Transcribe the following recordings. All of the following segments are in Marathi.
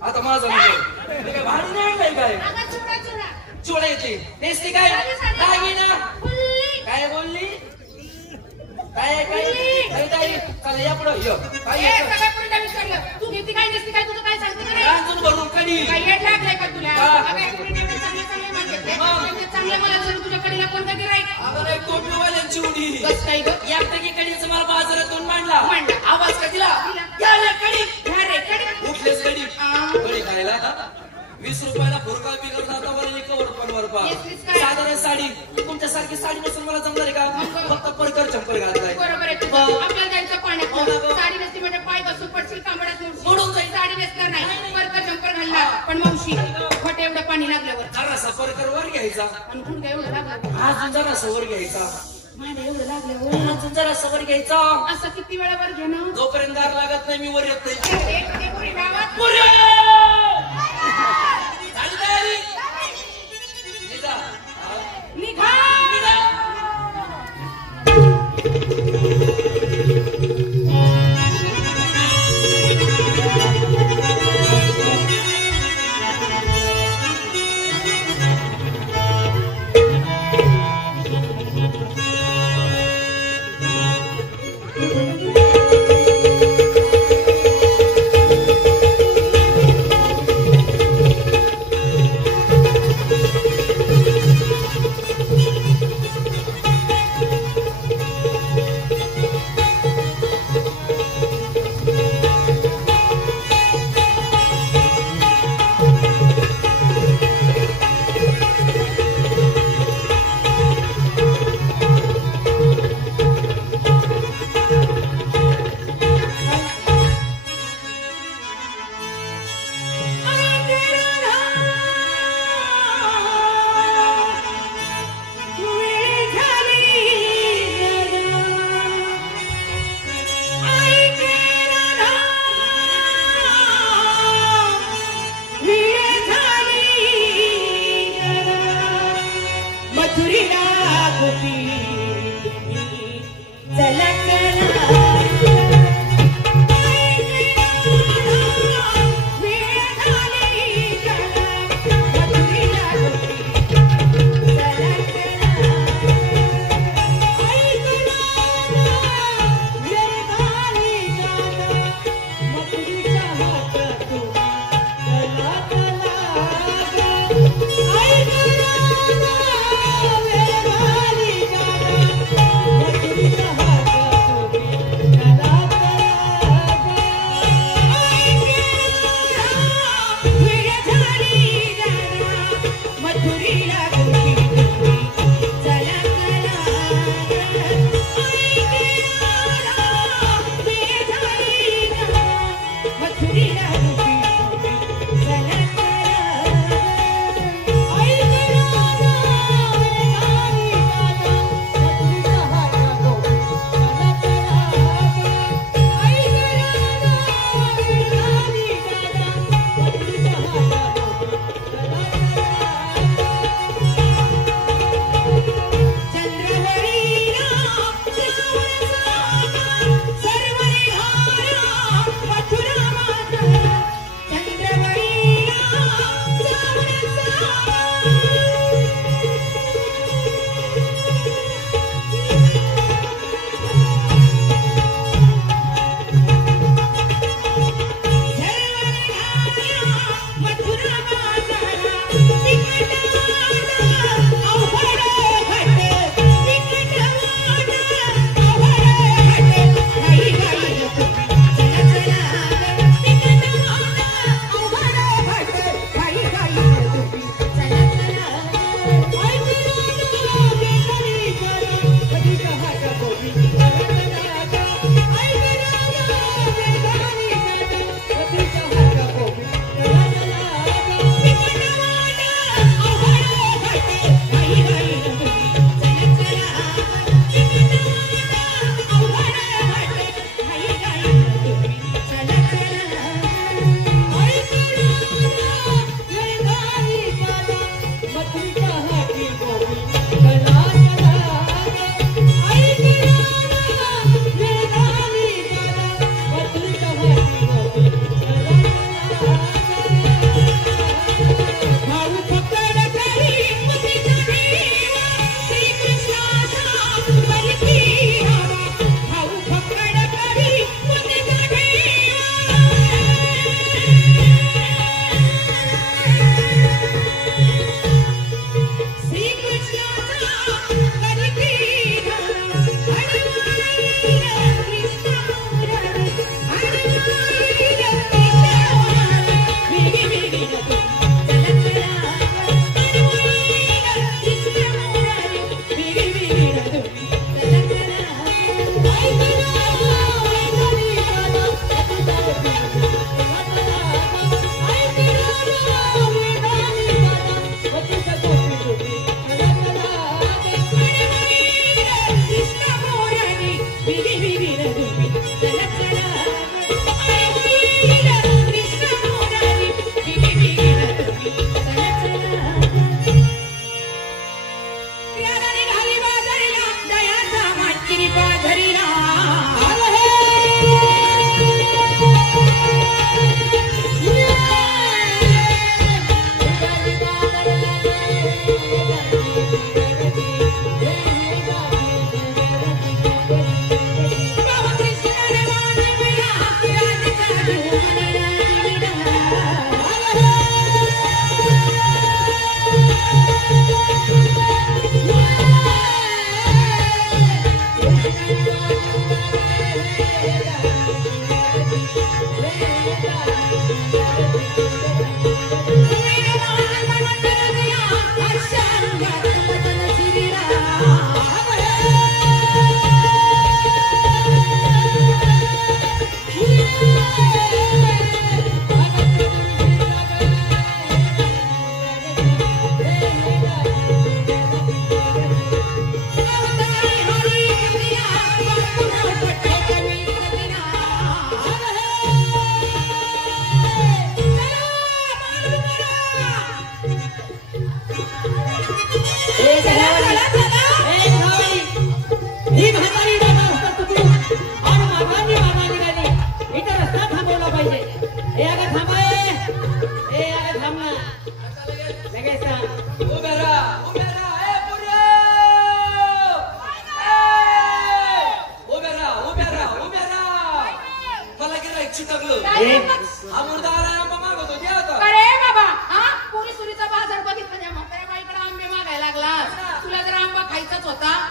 आता माझा भारी नाही काय चोळायची नेसली काय दागिना काय बोलली काय काय काय चला या पुढं यो काय तू घेती काय नेसली काय तुझं काय सांगते का अजून भरून कडी काय येड लागलाय का तुला चांगले मला जर तुझ्या कडीला कोणता गिराईक अगं नाही टोपीवाल्यांची उडी कसं काय ग या टकी कडीचं मला बाजारातून मांडला आवाज का दिला या रे कडी या रे कडी उठलेच कडी कडी खायला 20 रुपयाला फुरका बिगर जाता वर एक वर साधारण साडी तुमच्यासारखी साडी नसून मला जमणार आहे का फक्त परकर चंपल घातलाय बरोबर आहे आपल्याला जायचं पाण्यात साडी नसती म्हणजे पाय बसून पडशील कांबड्यात मोडून जाईल साडी नेसणार नाही परकर चंपल घालणार पण मावशी खोटे एवढं पाणी लागल्यावर जरासा परकर वर घ्यायचा आणि कुठं काय एवढं लागलं अजून जरासा वर घ्यायचा माझ्या एवढं लागल्यावर अजून जरासा वर घ्यायचा असं किती वेळा वर घेणं जोपर्यंत दार लागत नाही मी वर येत नाही निघा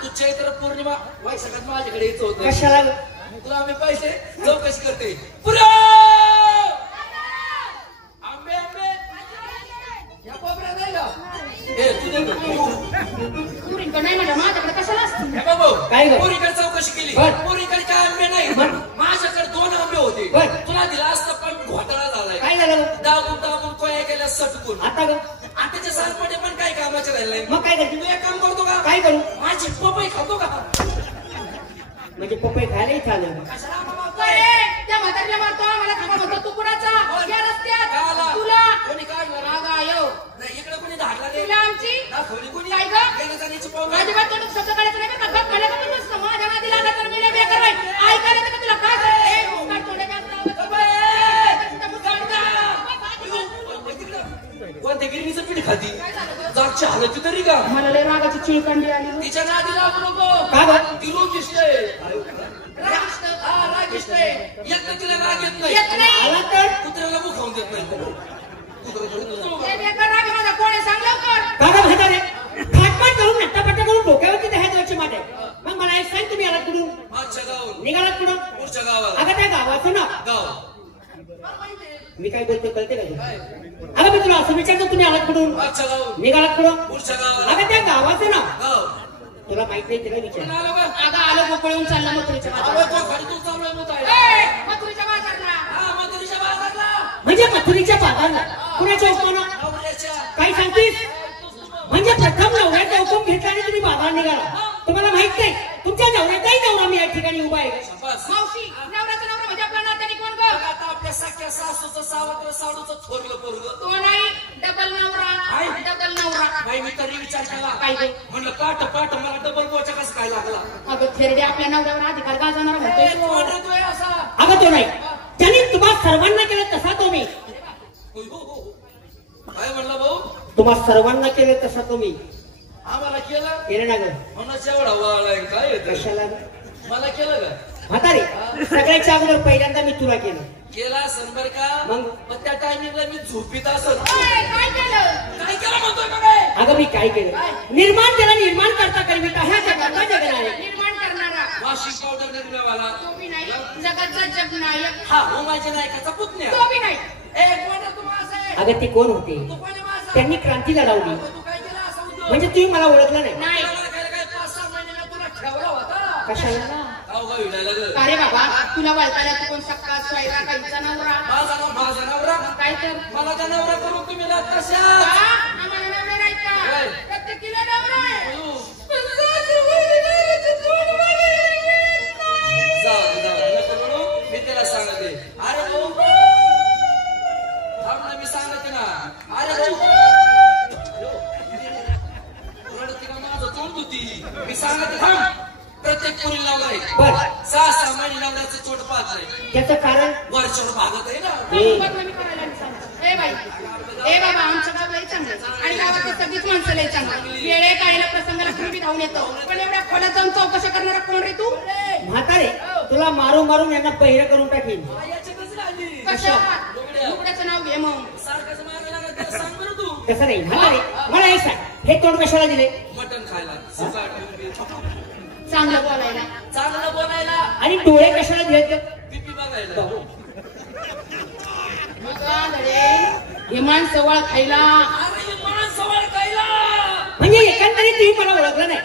तू चैत्र पौर्णिमा वैशाखात माझ्याकडे यायचं होतं. कशाला तुला आम्ही पैसे चौकशी करते. पुरा आंबे आंबे या कोपऱ्यात नाही का? ए तुझे पुरींकडे नाही माझ्या माझ्याकडे कशाला असतं? हे बाबू काय ग? पोरीकडे चौकशी केली. बरं. पोरीकडे काय आंबे नाही. माझ्याकडे 2 आंबे होते. बरं. तुला दिला असतं पण घोटाळा झालाय. काय झालं दाबून दाबून कोया गेल्या सटकून. आता ग आताच्या सालमध्ये पण काही कामाचे राहिले. मग काय करते तू एक काम करतो का? काय करू माझी पपई खातो का? म्हणजे पपई खायलाही चालेल कशाला आम्हाला अरे, त्या म्हातारीला मारतो मला थांबा म्हणतो तू कुणाचा या रस्त्यात काला? तुला कोणी काढलं? रागा येऊ नाही इकडे कोणी धाडला रे? तुला आमची दाखवली कोणी? काय ग? गेल्या जाण्याची पावलं. अजिबात तोंड शब्द काढायचं नाही बरं का? गप मला पण नसतं. माझ्या नादी लागला तर मी लय बेकार आहे. ऐकायला तर का तुला काय झालं? ए, मुस्काट तोंडाच्या आत कोणत्या गिरणीचं पीठ खाती? काय झालं ग? जागची हालती तरी का? मला लय रागाची चिळकंडी आली. तिच्या नादी लागू नको. का ग ती रोगिष्ट आहे. रागिष्ट. हा, रागिष्ट आहे. एकदा तिला राग येत नाही. येत नाही. आला तर कुत्र्याला मुख खाऊन देत नाही. कुत्रं थोडी तुझं. लय बेकार राग आहे माझा. कोण आहे सांग लवकर. का ग म्हातारे फाटफाट करून नट्टापट्टा करून डोक्यावरती दह्या द्यायचे माझे मग मला एक सांग तुम्ही आलात कुठून मागच्या गावाहून निघालात कुठून पुढच्या गावाला. अगं त्या गावाचं ना गाव मी काय बोलतो कळते का तुला? अगं मी तुला असं विचारतो तुम्ही आलात कुठून मागच्या गावाहून निघालात कुठून पुढच्या गावाला. अगं त्या गावाचं ना गाव तुला माहित नाही तिला विचार कोण आलं बा? अगं आलो मोकळून चालला मथुरीच्या अहो, बाजारात. तो खाली तू चाललोय मग आहे. ए, मथुरीच्या बाजारला. हा, मथुरीच्या बाजारला. म्हणजे मथुरीच्या बाजारला कुणाच्या उपमाना नवऱ्याच्या. काय सांगतीस म्हणजे प्रथम नवऱ्याचा हुकूम घेतला आणि तुम्ही बाजार निघाला तुम्हाला माहित नाही तुमच्या नवऱ्याचाही नवरा मी या ठिकाणी उभा आहे शाबास. मावशी नवऱ्याचा नवरा म्हणजे आपला नात्याने कोण ग? बघ आता आपल्या सख्या सासूचं सावत्र साडूचं थोरलं पोरगं. तो नाही डबल नवरा. आहे? डबल नवरा. बाई मी तरी विचार केला. काय ग? म्हणलं पाठ पाठ मला डबल पोचा कसं काय लागला? अगं थेरडे आपल्या नवऱ्यावर अधिकार गाजवणार ए, म्हणतोय कोण तो. रे तू हे असा? अगं तो नाही ज्यांनी तुम्हा सर्वांना केलं तसा तो मी होय, हो, हो. काय म्हणला भाऊ? तुम्हा सर्वांना केलं तसा तो मी आम्हाला केलं केलं ना ग म्हणून एवढा वाळाय काय येत कशाला मला केलं का? म्हातारे सगळ्याच्या अगोदर पहिल्यांदा मी तुला केलं केला असन बर का? मग? पण त्या टायमिंगला मी झोपीत असन. ओय, काय केलं? काय केलं म्हणतोय का काय? अगं मी काय केलं निर्माण केला निर्माण करता करीता ह्या जगाचा जगणारे निर्माण करणारा. वाशिंग पावडर निर्म्यावाला. तो बी नाही. जगाचा जगनायक. हा उमाच्या नायकाचा पुतण्या. तो बी नाही. एक कोण तू माझा आहे? अगं ते कोण होते तू कोण आहे माझा? त्यांनी क्रांती लढवली तू काय केलं असं उद्योग? म्हणजे तुम्ही मला ओळखलं नाही नाही. काय 5-6 महिने तुला ठेवला होता. कशाला गाव हिडायला ग. अरे बाबा तुला वळताना तू कोण सक्का स्वायरा काहीचा नवरा. माझा नवरा. काय तर मला त्या नवरा करून तुम्ही लात कशा? हा? आम्हाला नवरा नाही का? काय? प्रत्येकीला नवरा आहे. मी त्याला सांगते. अरे भाऊ थांब ना मी सांगते ना. अरे भाऊ रडते का माझं तोंड होती. मी सांगते थांब. प्रत्येक पुरी नवरा आहे. बर 6-6 महिने नवऱ्याचं चोट पाहत नाही. त्याचं कारण वरच्यावर भागत आहे ना. बदनामी करायला नाही सांगत. ए बाई ए बाबा आमच्या गावालाही चांगलं आणि गावातली सगळीच माणसं लई चांगलं. वेळे काळीला प्रसंगाला तुम्ही बी धावून येतो पण एवढ्या खोल्यात जाऊन चौकशा करणारा कोण रे तू? म्हातारे तुला मारून मारून यांना पहिरं करून टाकेन याच्यातच लागली. कशा लुगड्याचं नाव घे मग. सारखंच मारायला लागत त्याला सांग बरं तू. तसं नाही म्हातारे मला एक सांग हे तोंड कशाला दिले मटण खायला सुकाट चांगलं बोलायला. चांगलं बोलायला आणि डोळे कशाला दिले बीपी बघायला. हे माणसं वळ खायला. अरे माणसं वळखायला. म्हणजे एकंदरीत तुम्ही मला ओळखलं नाही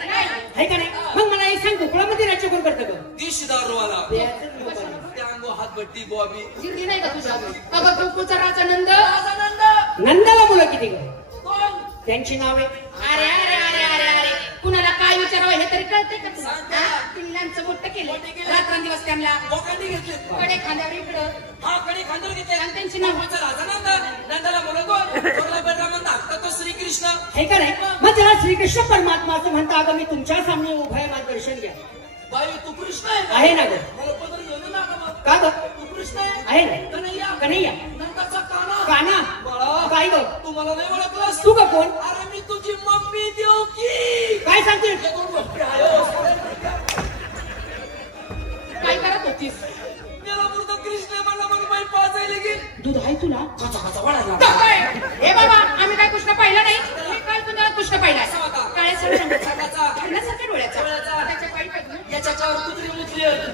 आहे का नाही मग मला एक सांग कोकणामध्ये राज्य कोण करतं का दिश दारूवाला. त्याचं त्या अंगो हातभट्टी बॉबी. जिरली नाही का तुझ्या अगं गोकुळचा राजा नंद. राजानंद. नंदाला मुलं किती ग कोण? त्यांची नावे अरे अरे अरे अरे अरे कुणाला काय विचारावं हे तरी कळते का तुला? सांग ना. हा? पिल्लांचं मोठं केलं रात्रंदिवस त्यांना लोकांनी घेतले. कडे खांद्यावर इकडं हा कडे खांदर घेतले. आणि त्यांची नाव राजानंद. नंदाला मुलं कोण? थोरला बलरामन धाकटा तो श्रीकृष्ण. आहे का नाही मग त्याला श्रीकृष्ण परमात्मा असं म्हणता अगं मी तुमच्या सामने उभा आहे माझं दर्शन घ्या बाई तू कृष्ण आहे का? आहे ना ग मला पदर घेऊन ना का मग? का ग तू कृष्ण आहे? आहे ना कन्हैया. कन्हैया नंदाचा काना. काना बाळा. काय ग तू मला नाही ओळखलंस. तू का कोण अरे मी तुझी मम्मी देऊ की. काय सांगते हे दोन गोष्टी आहे. काय करत होतीस? त्याला बोलतो कृष्ण मला मग बाई पाजायला गेली. दूध आहे तुला? कचा कचा वाढायला. काय? हे बाबा आम्ही काय कृष्ण पाहिला नाही. मी काल तुझा कृष्ण पाहिला कसा होता? काळ्या सगळ्या कचा. डोळ्याचा डोळ्याचा.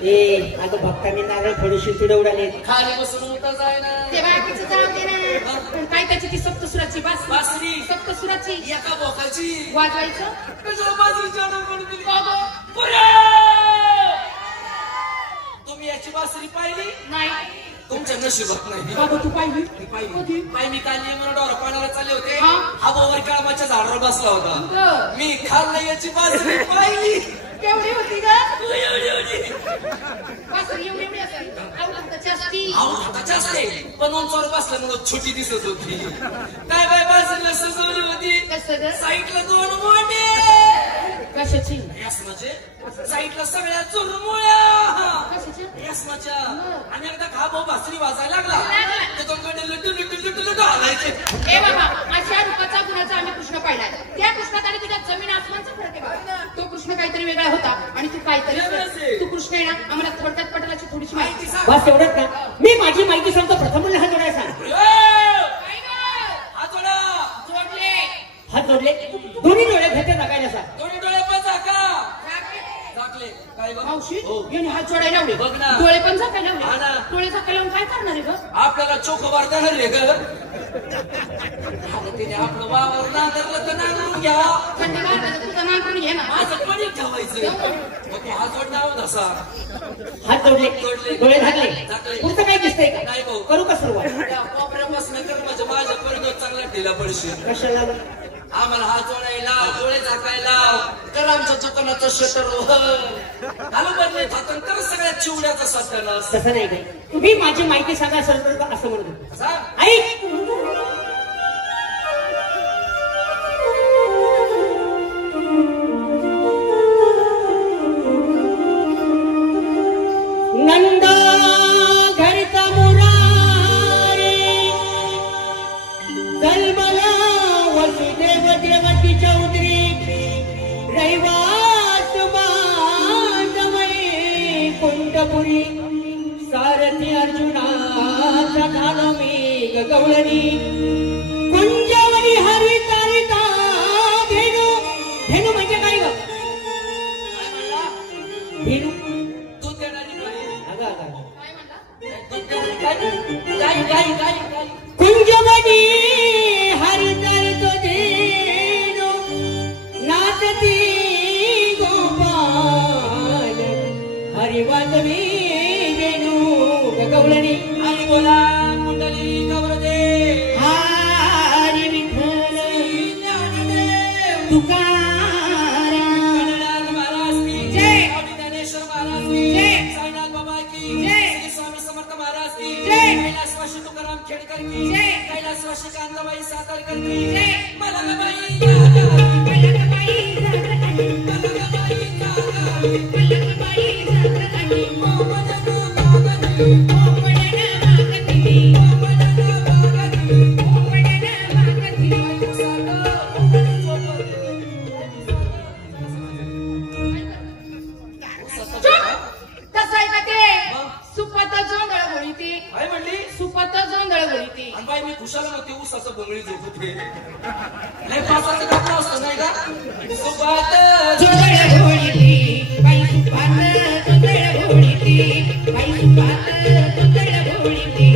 ए आता भक्तांनी नारळ थोडीशी तुडवडाले खाली बसून उठा जाय ना ते बाकीचं जाऊ दे ना. पण काय त्याची ती सप्तसुराची बासरी. सप्तसुराची एका बोकाची वाजवायचं. कशा बासरीची आठवण करून दिली? पुरे! तुम्ही याची बासरी पाहिली नाही तुमच्या नशिबात नाही बाबा तू पाहिली पाय मी काल म्हणून डोरा पाण्याला चालले होते हा. हा बोवर काळाच्या झाडावर बसला होता ग. मी खाल्लं याची बासरी पाहिली केवढी होती ग एवढी. बासरी एवढी असेल आवडताची असती. अहो, हाताची असते पण उंचावर बसल्यामुळं छोटी दिसत होती काय बाय बासरीला सजवली होती कसं ग साईडला 2 मोठे कशाची यासनाचे साईडला सगळ्या चुरमुळ्या कशाची यासनाच्या आणि एकदा खा भाऊ बासरी वाजायला लागला ते दोघांकडे लुटू हालायचे. ए बाबा अशा रूपाचा गुणाचा आम्ही कृष्ण पाहिलाय. त्या कृष्णात आणि तुझ्या जमीन आसमानचा फरक आहे बाबा. तो कृष्ण काहीतरी वेगळा होता आणि तू काहीतरी तू कृष्ण आहे ना आम्हाला थोडक्यात पटलाची थोडीशी माहिती सांग. बस एवढंच ना. मी माझी माहिती सांगतो. प्रथम म्हणलं हात जोडायला सांग. काय ग? हात जोडा. जोडले हात जोडले दोन्ही डोळे घेते लागायला सांग. दोन्ही डोळे पण झाका झाकले काय गं? मावशी हो. याने हात जोडायला लावले बघ ना. डोळे पण झाकायला हा ना. लावले. डोळे झाकायला लावून काय करणार आहे ग आपल्याला चोखोबार देणार रे ग तिने आपलं वावर नांगरलं तर नांगरून घ्या थंडी वाजता तुझं नांगरून घे ना. माझं पण एक ठेवायचं मग तू हात जोडणार तसा हात जोडले डोळे झाकले झाकले. तुमचं काय दिसतंय का नाही भाऊ. करू का सुरुवात त्या कोपऱ्यापासून तर माझ्या परिणाम चांगला ढिला पडशील कशाला आम्हाला हात जोडायला डोळे झाकायला तर आमच्या दुकानाचं शटर घालू बनले तर सगळ्या चिवड्याचा सत्यानाश तसं नाही काय. तुम्ही माझी माहिती सांगा सर असं म्हणतो सांग. ऐक नंदा घरचा मुरारी जन्मला वसुदेव देवकी चौधरी रैवास मांडवळी कुंडपुरी सारथी अर्जुनाचा झालो मी गवळणी कुंजवरी हरिता धेनु धेनु म्हणजे काय ग धेनु दूध देणारी बाई. काय म्हणला कुंजवनी हरितर तो धेनु नाचती गोपाल हरिवादवी वेणू गवळणी आणि बोला कुंडली कवरदे हरी विठ्ठल ज्ञानदेव तुकाराम गणनाथ महाराज की जय. स्वामी ज्ञानेश्वर महाराज की जय. साईनाथ बाबा की जय. श्री स्वामी समर्थ महाराज की जय. कैलासवासी तुकाराम खेडकर की जय. कैलासवासी कांताबाई सातारकर की जय. मलकाबाई जागा. मलकाबाई जागराणी मलकाबाई जागा. मलकाबाई जागराणी मोहम्मद बाबाजी. ओपडना मागती मोहम्मद बाबाजी. ओपडना मागती कसं आहे का ते सुपत जोंधळ बोली ती काय म्हणली सुपत जोंधळ बोली ती आणि बाई मी खुशाला नव्हते ऊसाचं बोंगळी झोप होते लय पाचाचं टाकलं असतं नाही का सुपात जोंधळ भोळीती बाई सुपात जोंधळ भोळीती बाई सुपात जोंधळ भोळीती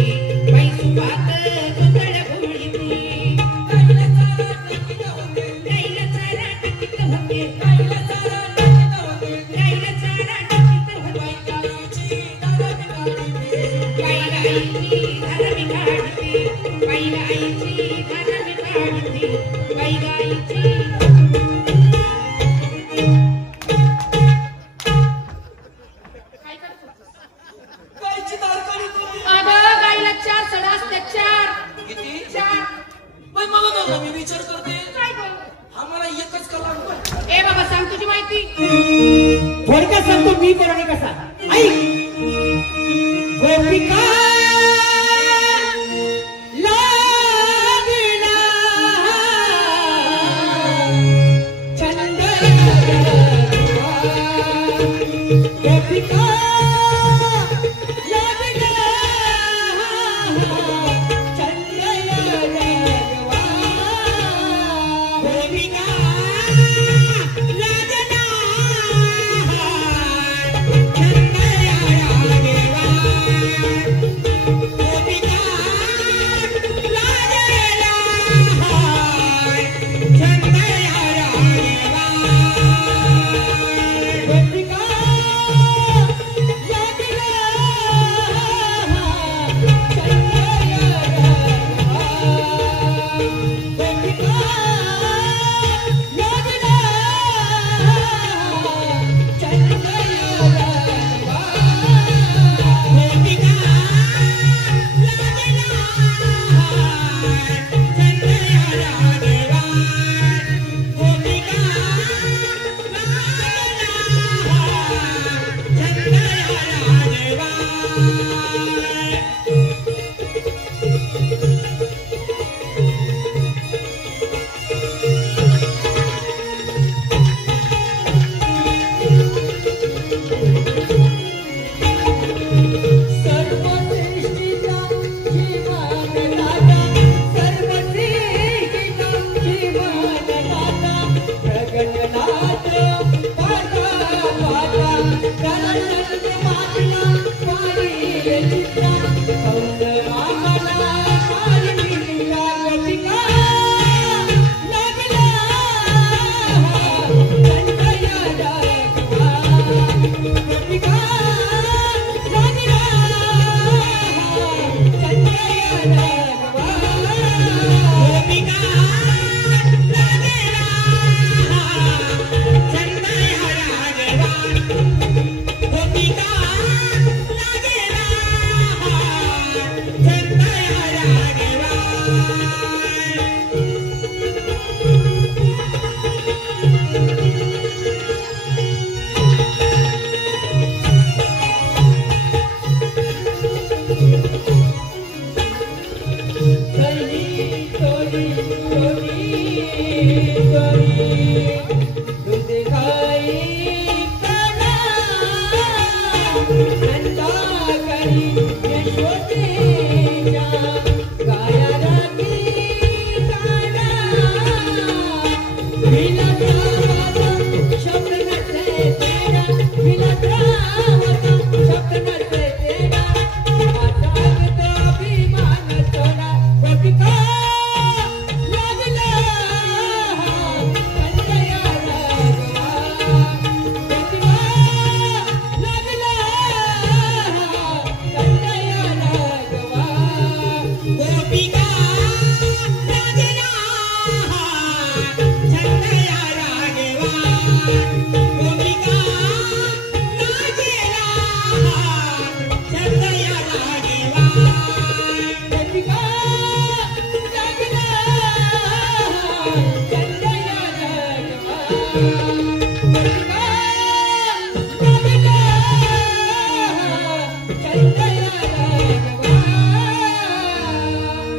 बाई सुपात जोंधळ भोळीती गाईला चारा टाकीत होते गाईला चारा टाकीत होते गाईला चारा टाकीत होते गाईला चारा टाकीत होते गाईला आईची धार मी काढते गाईला आईची धार मी काढते गाईला आईची काय करत होतीस? गायची दार करीत होती अगं गाईला 4 सडा असतात 4 किती 4 बाई मला नव्हता मी विचार करते काय गं? आम्हाला एकच कला ए बाबा सांग तुझी माहिती थोडक्यात सांगतो मी कोणी कसा ऐक गोपिका लागला चंद गोपिका लागला चंद लगवा गोपिका लागला चंद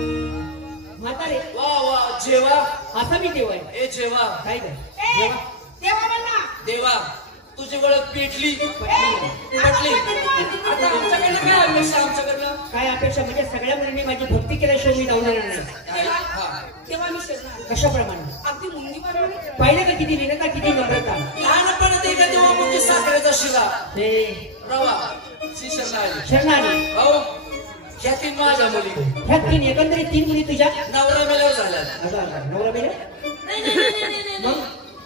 म्हातारे वा वा जेवा असा मी देव आहे ए जेवा काय काय ए, देवा म्हणा. देवा तुझी ओळख पेटली ए, पटली आता आमच्याकडनं काय अपेक्षा आमच्याकडनं काय अपेक्षा म्हणजे सगळ्या मुलींनी माझी भक्ती केल्याशिवाय मी जाऊन येणार नाही हा. तेव्हा मी शरणार. कशाप्रमाणे अगदी मुंगी बनवली. पाहिलं का किती लिहिलं का किती नम्रता लहानपणात एकदा तेव्हा म्हणजे साखरेचा शिरा ते रवा शिशरला आली शरणारी भाऊ ह्या तीन माझ्या मुली ह्या तीन एकंदरीत 3 मुली तुझ्या नवरा मेल्यावर झाल्या अगं नवरा मेला मग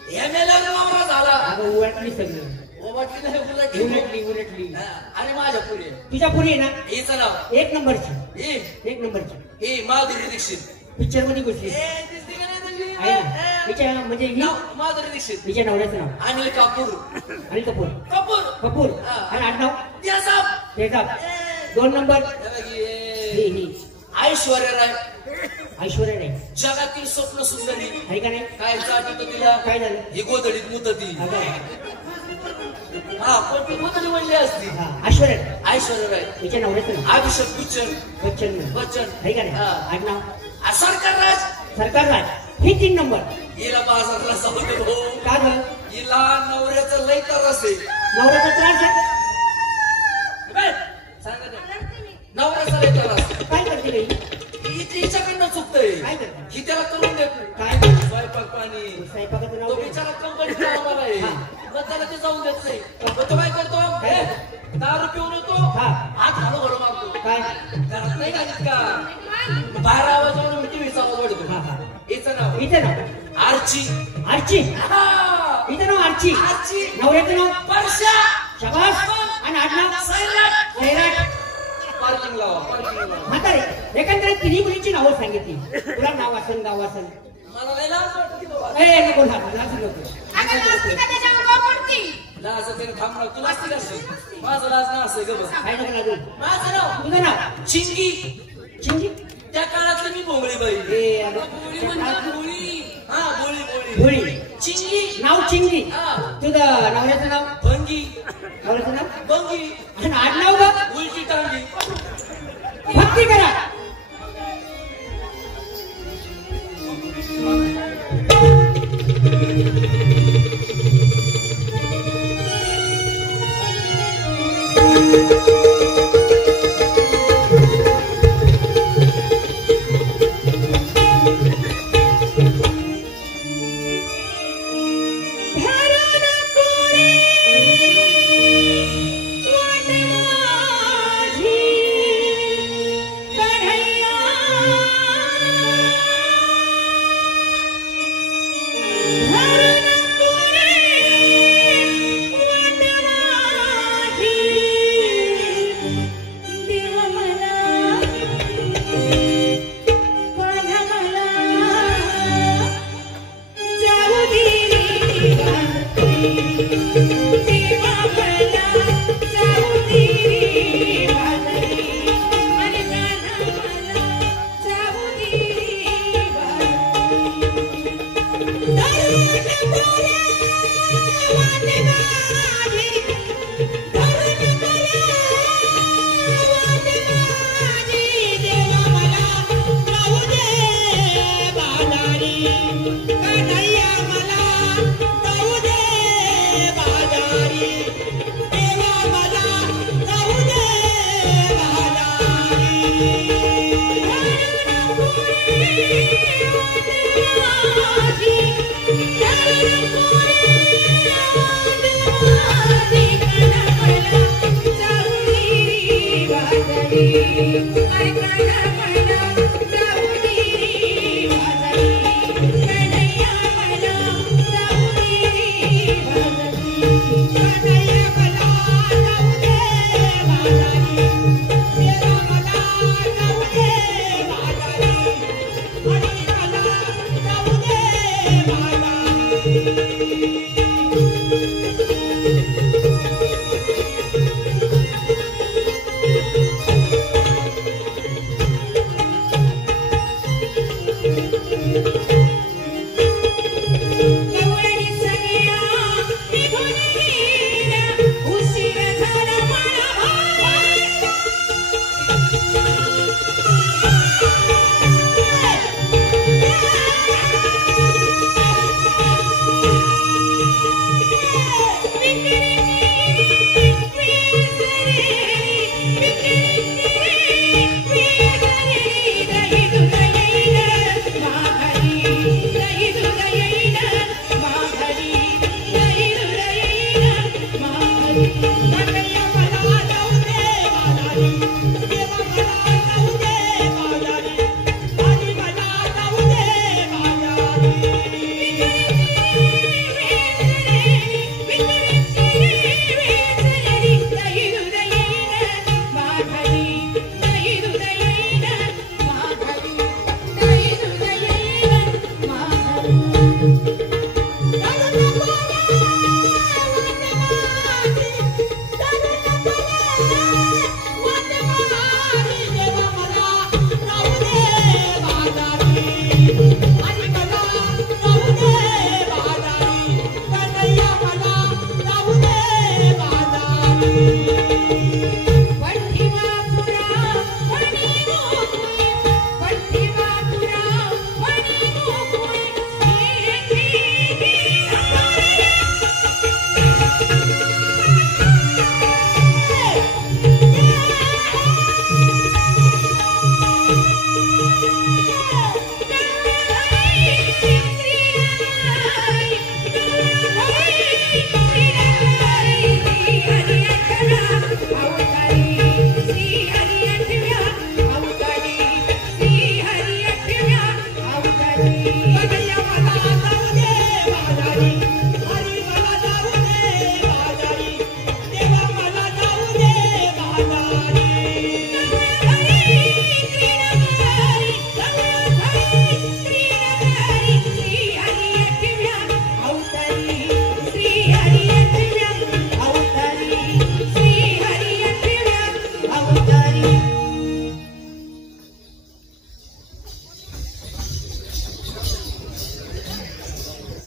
ह्या मेल्यावर नवरा झाला अगं उलटली सगळं ओवाटली नाही उलटली उलटली हा, आणि माझ्या पुढे तुझ्या पुरी आहे ना हिचं नाव 1 नंबरची ही 1 नंबरची ही माधुरी दीक्षित पिक्चर मध्ये घुसली ए, दिसते का नाही तुझी? आहे ना तिच्या म्हणजे ही नाव माधुरी दीक्षित तिच्या नवऱ्याचं नाव अनिल कापूर अनिल कपूर कपूर कपूर हा. आणि आडनाव त्या साप तेजा 2 नंबर हे बघ, हे. ही ऐश्वर्या राय ऐश्वर्या नाही जगातील स्वप्न सुंदरी आहे का नाही काय चाटत तिला काय झालं ही गोधडीत मुतती अगं हा पण ती गोधडी म्हणली असती हा, ऐश्वर्या नाही. ऐश्वर्या राय तिच्या नवऱ्याचं नाव अभिषेक बच्चन बच्चन नाही. बच्चन आहे का नाही हा. आडनाव सरकार राज सरकार राज ही 3 नंबर हिला बाजारला जाऊ हो का ग हिला नवऱ्याचं लय तरस आहे नवऱ्याचा त्रास आहे बे, सांगा ते. नवऱ्याचं लय तरस काय करते बाई ही तिच्याकडनं चुकतंय काय करते? ही त्याला करून देत नाही काय स्वयंपाक पाणी स्वयंपाकाचं तो नाव काय? बिचारा कंपनीत कामाला आहे हा. मग त्याला ते जाऊन देत नाही मग तो काय करतो काय? दारू पिऊन येतो हा. हात घालू घालू मारतो काय घरात नाही घालीत का बाहेर आवाज येऊन टीव्हीचा आवाज वाढतो हा हा हिचं नाव इथे नाव आर्ची आर्ची हा. इथे नाव आर्ची आर्ची नवऱ्याचं नाव परश्या शबाश आणि आडनाव सैराट सैराट पार्किंग लावा पार्किंग लावा म्हातारे एकंदरीत 3 मुलींची नावं सांगितली तुला नाव असन गाव असन मला लय लाज वाटते बाबा ए नको लाज नको अगं नाचती का त्याच्या अंगावर पडती? लाज तरी थांबणार तू असते कशी माझं लाज ना असं ग बस काय नको लागू माझं नाव तुझं नाव चिंगी चिंगी त्या काळातली मी भोंगळी बाई ए अगं, भोळी म्हणतात भोळी हा भोळी भोळी भोळी चिंगी नाव चिंगी हा तुझं नवऱ्याचं नाव भंगी नवऱ्याचं नाव भंगी आणि आडनाव ग उलटी टांगी भक्ती करा Bye.